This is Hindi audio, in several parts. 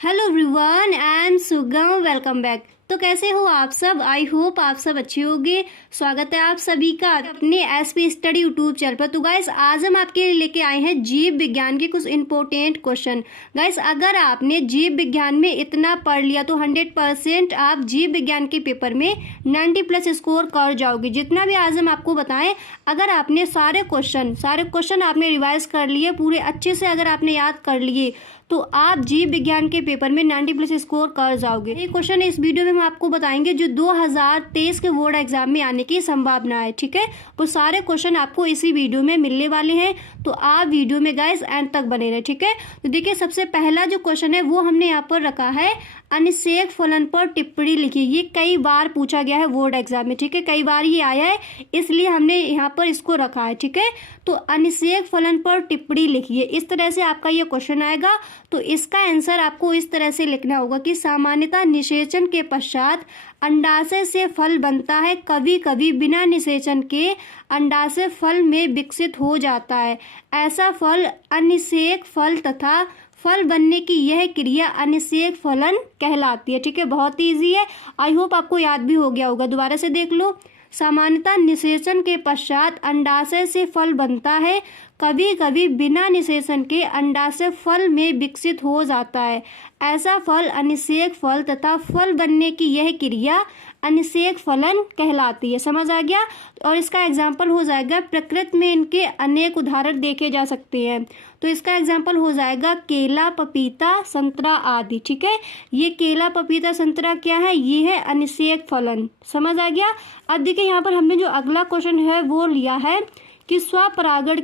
हेलो एवरीवन, आई एम सुगम। Welcome back. तो कैसे हो आप सब? आई होप आप सब अच्छे होंगे। स्वागत है आप सभी का अपने एसपी स्टडी यूट्यूब चैनल पर। तो गाइस, आज हम आपके लिए लेके आए हैं जीव विज्ञान के कुछ इंपॉर्टेंट क्वेश्चन। गाइस, अगर आपने जीव विज्ञान में इतना पढ़ लिया तो 100% आप जीव विज्ञान के पेपर में 90+ स्कोर कर जाओगे। जितना भी आज हम आपको बताएं, अगर आपने सारे क्वेश्चन आपने रिवाइज कर लिए पूरे अच्छे से, अगर आपने याद कर लिए तो आप जीव विज्ञान के पेपर में 90+ स्कोर कर जाओगे। ये क्वेश्चन इस वीडियो में हम आपको बताएंगे जो 2023 के बोर्ड एग्जाम में आने की संभावना है। ठीक है, वो सारे क्वेश्चन आपको इसी वीडियो में मिलने वाले हैं, तो आप वीडियो में गाइस एंड तक बने रहे। ठीक है, तो देखिए सबसे पहला जो क्वेश्चन है वो हमने यहाँ पर रखा है, अनिषेक फलन पर टिप्पणी लिखिए। ये कई बार पूछा गया है बोर्ड एग्जाम में। ठीक है, कई बार ये आया है, इसलिए हमने यहाँ पर इसको रखा है। ठीक है, तो अनिषेक फलन पर टिप्पणी लिखिए, इस तरह से आपका ये क्वेश्चन आएगा। तो इसका आंसर आपको इस तरह से लिखना होगा कि सामान्यतः निषेचन के पश्चात अंडाशय से फल बनता है, कभी कभी बिना निषेचन के अंडाशय फल में विकसित हो जाता है। ऐसा फल अनिषेक फल तथा फल बनने की यह क्रिया अनिषेक फलन कहलाती है। ठीक है, बहुत ईजी है, आई होप आपको याद भी हो गया होगा। दोबारा से देख लो, सामान्यतः निषेचन के पश्चात अंडाशय से फल बनता है, कभी कभी बिना निषेचन के अंडाशय फल में विकसित हो जाता है। ऐसा फल अनिषेक फल तथा फल बनने की यह क्रिया अनिषेक फलन कहलाती है। समझ आ गया? और इसका एग्जाम्पल हो जाएगा, प्रकृति में इनके अनेक उदाहरण देखे जा सकते हैं। तो इसका एग्जाम्पल हो जाएगा केला, पपीता, संतरा आदि। ठीक है, ये केला, पपीता, संतरा क्या है? ये है अनिषेक फलन। समझ आ गया? अब देखिए यहाँ पर हमने जो अगला क्वेश्चन है वो लिया है कि स्वपरागण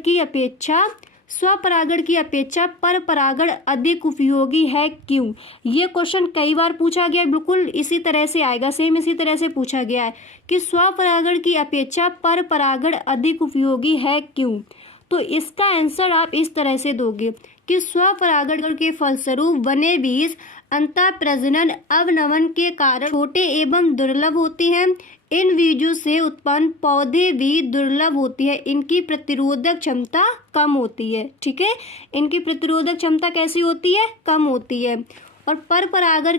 की अपेक्षा पर परागण अधिक उपयोगी है, क्यों? ये क्वेश्चन कई बार पूछा गया, बिल्कुल इसी तरह से आएगा, सेम इसी तरह से पूछा गया है कि स्वपरागण की अपेक्षा पर परागण अधिक उपयोगी है, क्यों? तो इसका आंसर आप इस तरह से दोगे कि स्वपरागण के फलस्वरूप बने बीज अंतः प्रजनन अवनवन के कारण छोटे एवं दुर्लभ होते हैं। इन बीजों से उत्पन्न पौधे भी दुर्लभ होती है, इनकी प्रतिरोधक क्षमता कम होती है। ठीक है, इनकी प्रतिरोधक क्षमता कैसी होती है? कम होती है। और पर परागण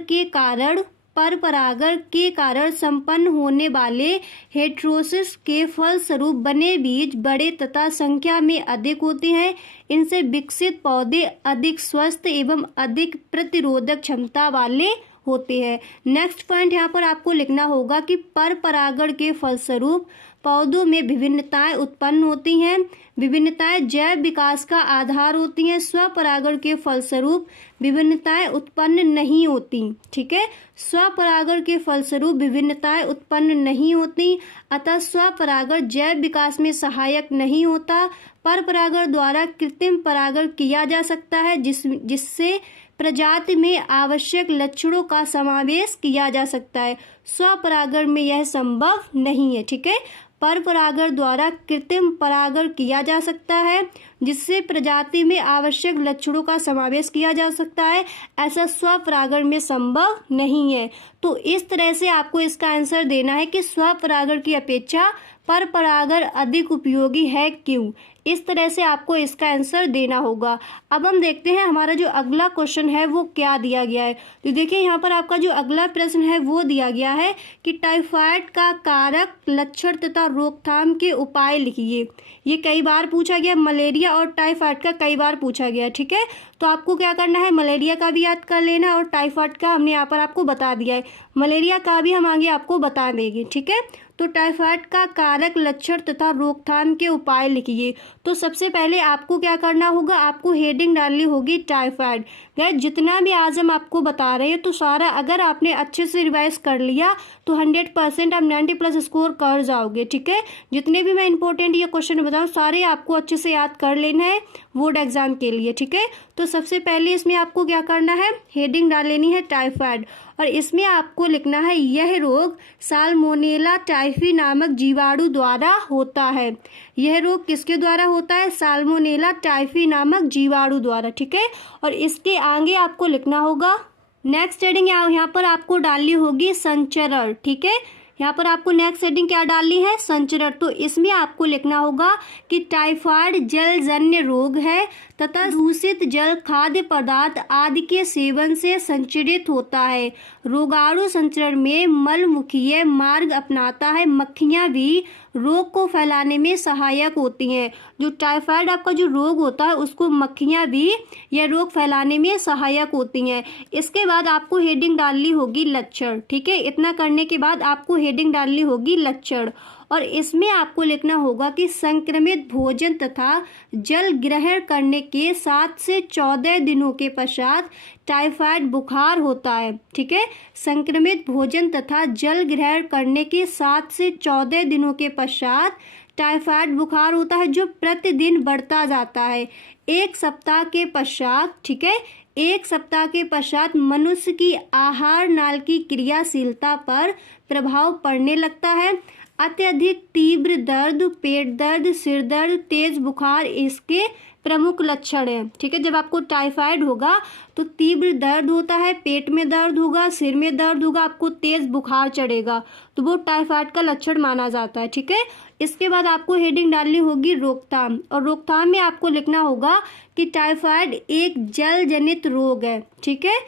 के कारण संपन्न होने वाले हेटेरोसिस के फलस्वरूप बने बीज बड़े तथा संख्या में अधिक होते हैं। इनसे विकसित पौधे अधिक स्वस्थ एवं अधिक प्रतिरोधक क्षमता वाले होते हैं। नेक्स्ट पॉइंट यहाँ पर आपको लिखना होगा कि पर परागण के फलस्वरूप पौधों में विभिन्नताएं उत्पन्न होती हैं। विभिन्नताएं जैव विकास का आधार होती हैं। स्वपरागण के फलस्वरूप विभिन्नताएं उत्पन्न नहीं होती। ठीक है, स्वपरागण के फलस्वरूप विभिन्नताएं उत्पन्न नहीं होती, अतः स्वपरागण जैव विकास में सहायक नहीं होता। पर परागण द्वारा कृत्रिम परागण किया जा सकता है, जिससे प्रजाति में आवश्यक लक्षणों का समावेश किया जा सकता है। स्वपरागण में यह संभव नहीं है। ठीक है, पर परागण द्वारा कृत्रिम परागण किया जा सकता है, जिससे प्रजाति में आवश्यक लक्षणों का समावेश किया जा सकता है। ऐसा स्वपरागण में संभव नहीं है। तो इस तरह से आपको इसका आंसर देना है कि स्वपरागण की अपेक्षा पर परागण अधिक उपयोगी है, क्यों? इस तरह से आपको इसका आंसर देना होगा। अब हम देखते हैं हमारा जो अगला क्वेश्चन है वो क्या दिया गया है। तो देखिए यहाँ पर आपका जो अगला प्रश्न है वो दिया गया है कि टाइफाइड का कारक, लक्षण तथा रोकथाम के उपाय लिखिए। ये कई बार पूछा गया, मलेरिया और टाइफाइड का कई बार पूछा गया। ठीक है, तो आपको क्या करना है, मलेरिया का भी याद कर लेना और टाइफाइड का हमने यहाँ पर आपको बता दिया है, मलेरिया का भी हम आगे आपको बता देंगे। ठीक है, तो टाइफाइड का कारक, लक्षण तथा रोकथाम के उपाय लिखिए। तो सबसे पहले आपको क्या करना होगा, आपको हेडिंग डालनी होगी टाइफाइड। गाइस, जितना भी आज हम आपको बता रहे हैं तो सारा अगर आपने अच्छे से रिवाइज कर लिया तो 100% आप 90+ स्कोर कर जाओगे। ठीक है, जितने भी मैं इंपॉर्टेंट ये क्वेश्चन बताऊँ सारे आपको अच्छे से याद कर लेना है बोर्ड एग्जाम के लिए। ठीक है, तो सबसे पहले इसमें आपको क्या करना है, हेडिंग डाल लेनी है टाइफाइड, और इसमें आपको लिखना है यह रोग साल्मोनेला टाइफी नामक जीवाणु द्वारा होता है। यह रोग किसके द्वारा होता है? साल्मोनेला टाइफी नामक जीवाणु द्वारा। ठीक है, और इसके आगे आपको लिखना होगा नेक्स्ट हेडिंग यहाँ पर आपको डालनी होगी संचरण। ठीक है, यहाँ पर आपको नेक्स्ट हेडिंग क्या डालनी है, संचरण। तो इसमें आपको लिखना होगा कि टाइफाइड जलजन्य रोग है तथा दूषित जल, खाद्य पदार्थ आदि के सेवन से संचरित होता है। रोगाणु संचरण में मलमुखीय मार्ग अपनाता है। मक्खियाँ भी रोग को फैलाने में सहायक होती हैं। जो टाइफाइड आपका जो रोग होता है उसको मक्खियाँ भी यह रोग फैलाने में सहायक होती हैं। इसके बाद आपको हेडिंग डालनी होगी लक्षण। ठीक है, इतना करने के बाद आपको हेडिंग डालनी होगी लक्षण, और इसमें आपको लिखना होगा कि संक्रमित भोजन तथा जल ग्रहण करने के 7 से 14 दिनों के पश्चात टाइफाइड बुखार होता है। ठीक है, संक्रमित भोजन तथा जल ग्रहण करने के 7 से 14 दिनों के पश्चात टाइफाइड बुखार होता है, जो प्रतिदिन बढ़ता जाता है। 1 सप्ताह के पश्चात, ठीक है, 1 सप्ताह के पश्चात मनुष्य की आहार नाल की क्रियाशीलता पर प्रभाव पड़ने लगता है। अत्यधिक तीव्र दर्द, पेट दर्द, सिर दर्द, तेज बुखार इसके प्रमुख लक्षण हैं। ठीक है, जब आपको टाइफाइड होगा तो तीव्र दर्द होता है, पेट में दर्द होगा, सिर में दर्द होगा, आपको तेज बुखार चढ़ेगा, तो वो टाइफाइड का लक्षण माना जाता है। ठीक है, इसके बाद आपको हेडिंग डालनी होगी रोकथाम, और रोकथाम में आपको लिखना होगा कि टाइफाइड एक जल जनित रोग है। ठीक है,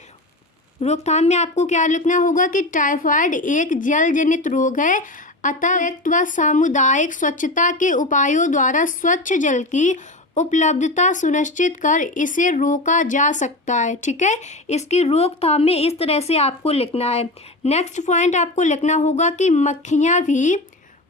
रोकथाम में आपको क्या लिखना होगा कि टाइफाइड एक जल जनित रोग है, अतः व्यक्ति व सामुदायिक स्वच्छता के उपायों द्वारा स्वच्छ जल की उपलब्धता सुनिश्चित कर इसे रोका जा सकता है। ठीक है, इसकी रोकथाम में इस तरह से आपको लिखना है। नेक्स्ट पॉइंट आपको लिखना होगा कि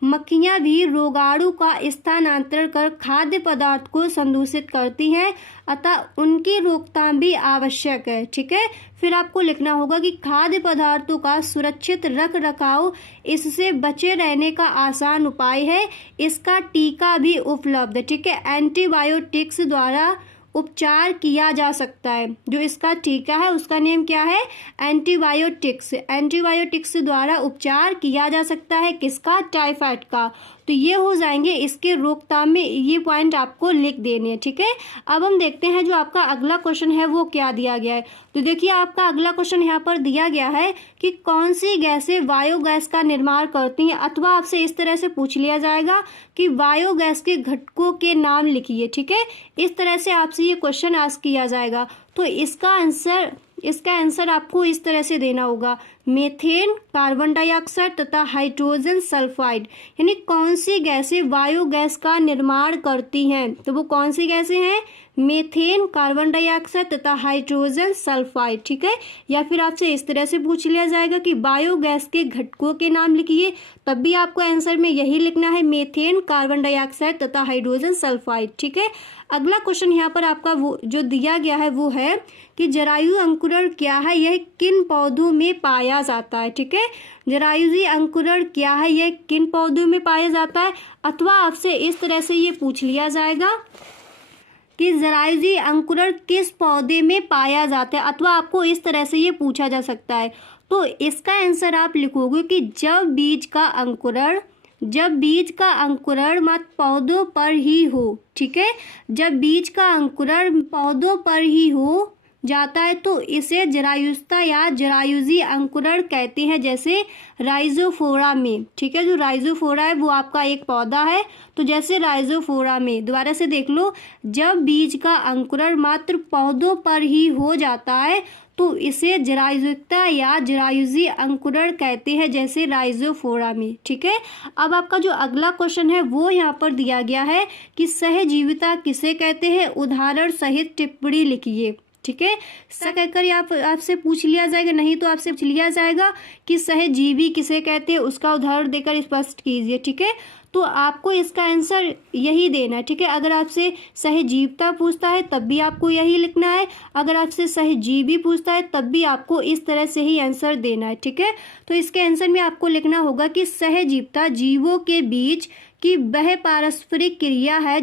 मक्खियाँ भी रोगाणु का स्थानांतरण कर खाद्य पदार्थ को संदूषित करती हैं, अतः उनकी रोकथाम भी आवश्यक है। ठीक है, फिर आपको लिखना होगा कि खाद्य पदार्थों का सुरक्षित रख रखाव इससे बचे रहने का आसान उपाय है। इसका टीका भी उपलब्ध है। ठीक है, एंटीबायोटिक्स द्वारा उपचार किया जा सकता है। जो इसका टीका है उसका नेम क्या है, एंटीबायोटिक्स। एंटीबायोटिक्स द्वारा उपचार किया जा सकता है किसका, टाइफाइड का। तो ये हो जाएंगे इसके रोकथाम में, ये पॉइंट आपको लिख देने हैं। ठीक है, अब हम देखते हैं जो आपका अगला क्वेश्चन है वो क्या दिया गया है। तो देखिए आपका अगला क्वेश्चन यहाँ पर दिया गया है कि कौन सी गैसें बायोगैस का निर्माण करती हैं, अथवा आपसे इस तरह से पूछ लिया जाएगा कि बायोगैस के घटकों के नाम लिखिए। ठीक है, इस तरह से आपसे ये क्वेश्चन आस्क किया जाएगा। तो इसका आंसर आपको इस तरह से देना होगा, मीथेन, कार्बन डाइऑक्साइड तथा हाइड्रोजन सल्फाइड। यानी कौन सी गैसें बायोगैस का निर्माण करती हैं, तो वो कौन सी गैसें हैं, मीथेन, कार्बन डाइऑक्साइड तथा हाइड्रोजन सल्फाइड। ठीक है, या फिर आपसे इस तरह से पूछ लिया जाएगा कि बायोगैस के घटकों के नाम लिखिए, तब भी आपको आंसर में यही लिखना है, मीथेन, कार्बन डाइऑक्साइड तथा हाइड्रोजन सल्फाइड। ठीक है, अगला क्वेश्चन यहाँ पर आपका वो जो दिया गया है वो है कि जरायु अंकुरण क्या है, यह किन पौधों में पाया जाता है। ठीक है, जरायुजी अंकुरण क्या है, यह किन पौधों में पाया जाता है, अथवा आपसे इस तरह से ये पूछ लिया जाएगा कि जरायुजी अंकुरण किस पौधे में पाया जाता है, अथवा आपको इस तरह से ये पूछा जा सकता है। तो इसका आंसर आप लिखोगे कि जब बीज का अंकुरण मात्र पौधों पर ही हो। ठीक है, जब बीज का अंकुरण पौधों पर ही हो जाता है तो इसे जरायुस्ता या जरायुजी अंकुरण कहते हैं, जैसे राइजोफोरा में। ठीक है, जो राइजोफोरा है वो आपका एक पौधा है, तो जैसे राइजोफोरा में, दोबारा से देख लो, जब बीज का अंकुरण मात्र पौधों पर ही हो जाता है तो इसे जरायुक्ता या जरायुजी अंकुरण कहते हैं, जैसे राइजोफोरा में। ठीक है, अब आपका जो अगला क्वेश्चन है वो यहाँ पर दिया गया है कि सहजीविता किसे कहते हैं, उदाहरण सहित टिप्पणी लिखिए। ठीक है, ऐसा कहकर आपसे पूछ लिया जाएगा, नहीं तो आपसे पूछ लिया जाएगा कि सहजीवी किसे कहते हैं, उसका उदाहरण देकर स्पष्ट कीजिए। ठीक है, तो आपको इसका आंसर यही देना है। ठीक है, अगर आपसे सहजीवता पूछता है तब भी आपको यही लिखना है, अगर आपसे सहजीवी पूछता है तब भी आपको इस तरह से ही आंसर देना है। ठीक है, तो इसके आंसर में आपको लिखना होगा कि सहजीवता जीवों के बीच की वह पारस्परिक क्रिया है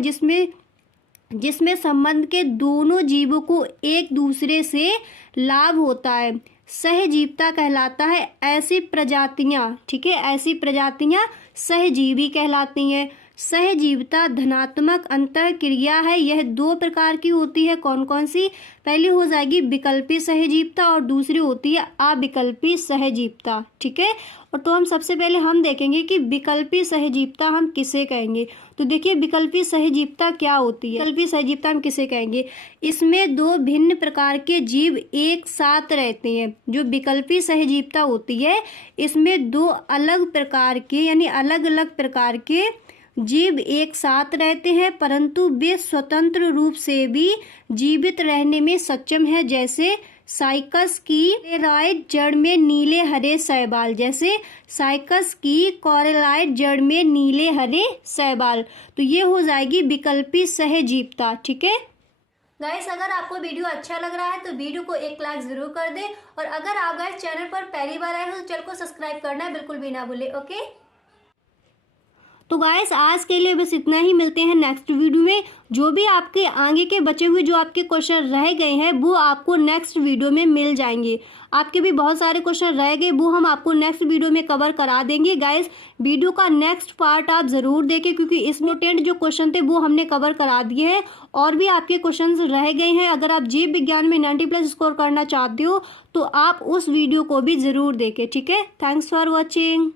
जिसमें संबंध के दोनों जीवों को एक दूसरे से लाभ होता है। सहजीवता कहलाता है ऐसी प्रजातियां, ठीक है, ऐसी प्रजातियां सहजीवी कहलाती हैं। सहजीविता धनात्मक अंतःक्रिया है। यह दो प्रकार की होती है। कौन कौन सी? पहली हो जाएगी विकल्पी सहजीविता और दूसरी होती है अविकल्पी सहजीविता। ठीक है, और तो हम सबसे पहले हम देखेंगे कि विकल्पी सहजीविता हम किसे कहेंगे। तो देखिए विकल्पी सहजीविता क्या होती है। विकल्पी सहजीविता हम किसे कहेंगे? इसमें दो भिन्न प्रकार के जीव एक साथ रहते हैं। जो विकल्पी सहजीविता होती है इसमें दो अलग प्रकार के यानी अलग अलग प्रकार के जीव एक साथ रहते हैं, परंतु वे स्वतंत्र रूप से भी जीवित रहने में सक्षम है। जैसे साइकस की कोरेलाइट जड़ में नीले हरे शैवाल, जैसे साइकस की कोरेलाइट जड़ में नीले हरे शैवाल। तो ये हो जाएगी विकल्पी सहजीविता। ठीक है गाइस, अगर आपको वीडियो अच्छा लग रहा है तो वीडियो को एक लाइक जरूर कर दें, और अगर आप गाइस चैनल पर पहली बार आए हो तो चैनल को सब्सक्राइब करना बिल्कुल भी ना भूलें। ओके, तो गाइस आज के लिए बस इतना ही। मिलते हैं नेक्स्ट वीडियो में। जो भी आपके आगे के बचे हुए जो आपके क्वेश्चन रह गए हैं वो आपको नेक्स्ट वीडियो में मिल जाएंगे। आपके भी बहुत सारे क्वेश्चन रह गए, वो हम आपको नेक्स्ट वीडियो में कवर करा देंगे। गाइस वीडियो का नेक्स्ट पार्ट आप ज़रूर देखें, क्योंकि इसमें इम्पोर्टेंट जो क्वेश्चन थे वो हमने कवर करा दिए हैं। और भी आपके क्वेश्चन रह गए हैं। अगर आप जीव विज्ञान में 90+ स्कोर करना चाहते हो तो आप उस वीडियो को भी ज़रूर देखें। ठीक है, थैंक्स फॉर वॉचिंग।